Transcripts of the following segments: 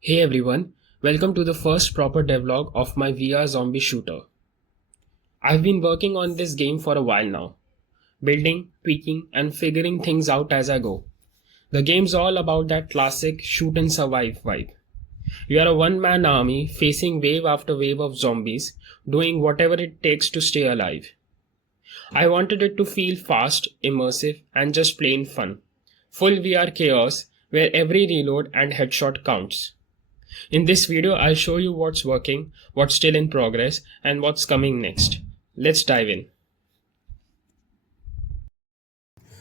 Hey everyone, welcome to the first proper devlog of my VR zombie shooter. I've been working on this game for a while now, building, tweaking, and figuring things out as I go. The game's all about that classic shoot and survive vibe. You are a one-man army facing wave after wave of zombies, doing whatever it takes to stay alive. I wanted it to feel fast, immersive, and just plain fun. Full VR chaos where every reload and headshot counts. In this video, I'll show you what's working, what's still in progress, and what's coming next. Let's dive in.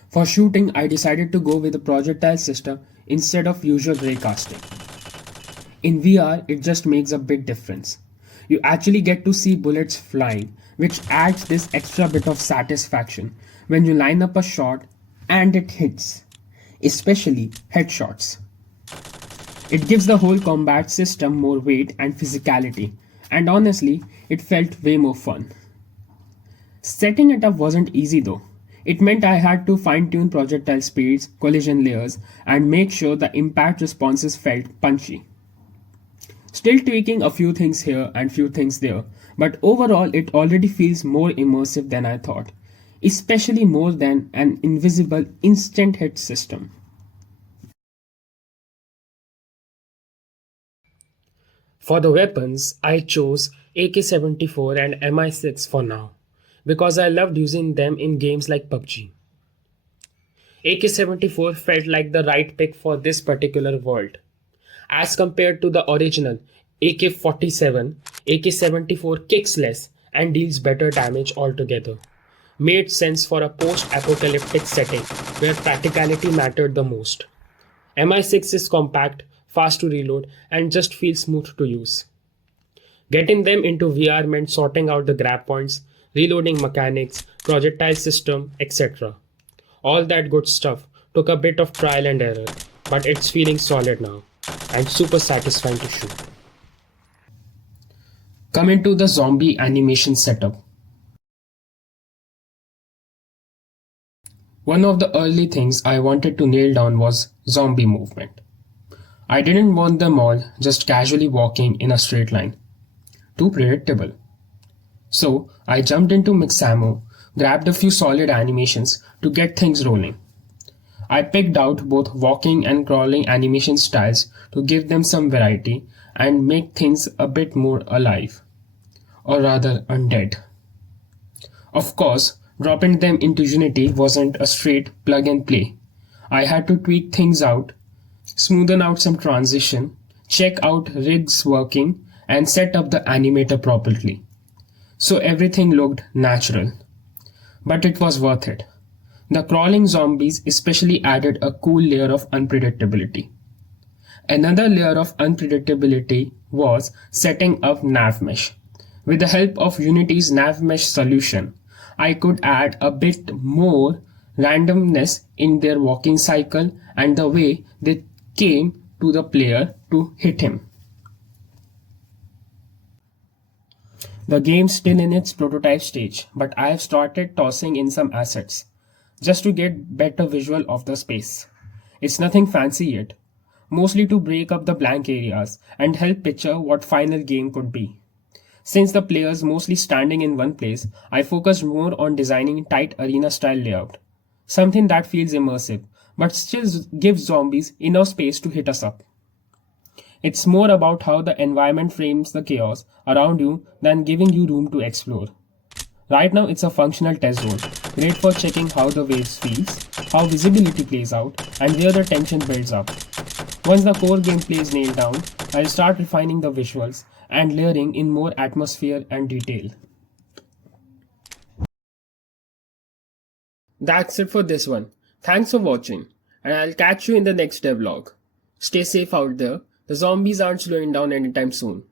For shooting, I decided to go with a projectile system instead of usual raycasting. In VR, it just makes a big difference. You actually get to see bullets flying, which adds this extra bit of satisfaction when you line up a shot and it hits, especially headshots. It gives the whole combat system more weight and physicality, and honestly, it felt way more fun. Setting it up wasn't easy though. It meant I had to fine-tune projectile speeds, collision layers, and make sure the impact responses felt punchy. Still tweaking a few things here and few things there, but overall it already feels more immersive than I thought, especially more than an invisible instant hit system. For the weapons, I chose AK-74 and MI6 for now, because I loved using them in games like PUBG. AK-74 felt like the right pick for this particular world. As compared to the original AK-47, AK-74 kicks less and deals better damage altogether. Made sense for a post-apocalyptic setting where practicality mattered the most. MI6 is compact, fast to reload, and just feels smooth to use. Getting them into VR meant sorting out the grab points, reloading mechanics, projectile system, etc. All that good stuff took a bit of trial and error, but it's feeling solid now, and super satisfying to shoot. Coming to the zombie animation setup. One of the early things I wanted to nail down was zombie movement. I didn't want them all just casually walking in a straight line. Too predictable. So I jumped into Mixamo, grabbed a few solid animations to get things rolling. I picked out both walking and crawling animation styles to give them some variety and make things a bit more alive. Or rather undead. Of course, dropping them into Unity wasn't a straight plug and play. I had to tweak things out, smoothen out some transition, check out rigs working, and set up the animator properly. So everything looked natural. But it was worth it. The crawling zombies especially added a cool layer of unpredictability. Another layer of unpredictability was setting up nav mesh. With the help of Unity's nav mesh solution, I could add a bit more randomness in their walking cycle and the way they came to the player to hit him. The game's still in its prototype stage, but I have started tossing in some assets, just to get better visual of the space. It's nothing fancy yet, mostly to break up the blank areas and help picture what final game could be. Since the player's mostly standing in one place, I focused more on designing tight arena style layout, something that feels immersive, but still gives zombies enough space to hit us up. It's more about how the environment frames the chaos around you than giving you room to explore. Right now it's a functional test zone, great for checking how the waves feels, how visibility plays out, and where the tension builds up. Once the core gameplay is nailed down, I'll start refining the visuals and layering in more atmosphere and detail. That's it for this one. Thanks for watching, and I'll catch you in the next devlog. Stay safe out there. The zombies aren't slowing down anytime soon.